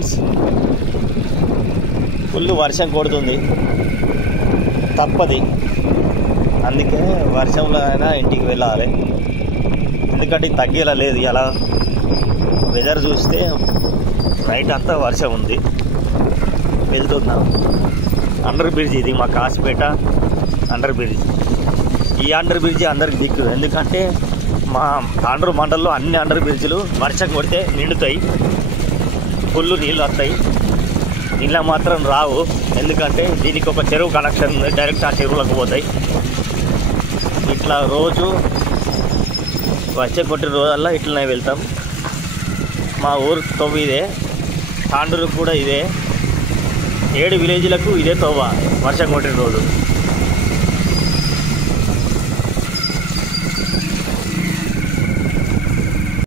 Friends, full వర్షం కొడుతుంది, తప్పది. అందుకే వర్షంలో అయినా ఇంటికి వెళ్ళాలి, ఎందుకంటే తగ్గేలా లేదు. ఇలా వెదర్ చూస్తే నైట్ అంతా వర్షం ఉంది. వెళ్తున్నాం. అండర్ బ్రిడ్జ్ ఇది, మా కాసిపేట అండర్ బ్రిడ్జ్. ఈ అండర్ బ్రిడ్జ్ అందరికి దిక్కు, ఎందుకంటే మా తాండ్రు మండలంలో అన్ని అండర్ బ్రిడ్జ్లు వర్షం కొడితే నిండుతాయి, ఫుల్ నీళ్ళు వస్తాయి. ఇలా మాత్రం రావు, ఎందుకంటే దీనికి ఒక చెరువు కనెక్షన్ ఉంది, డైరెక్ట్ ఆ చెరువులకు పోతాయి. ఇట్లా రోజు వర్షం కొట్టిన రోజల్లా ఇట్లనే వెళ్తాం. మా ఊరు తవ్వ ఇదే, తాండూరు కూడా ఇదే, 7 విలేజ్లకు ఇదే తవ్వ వర్షం కొట్టిన రోజు.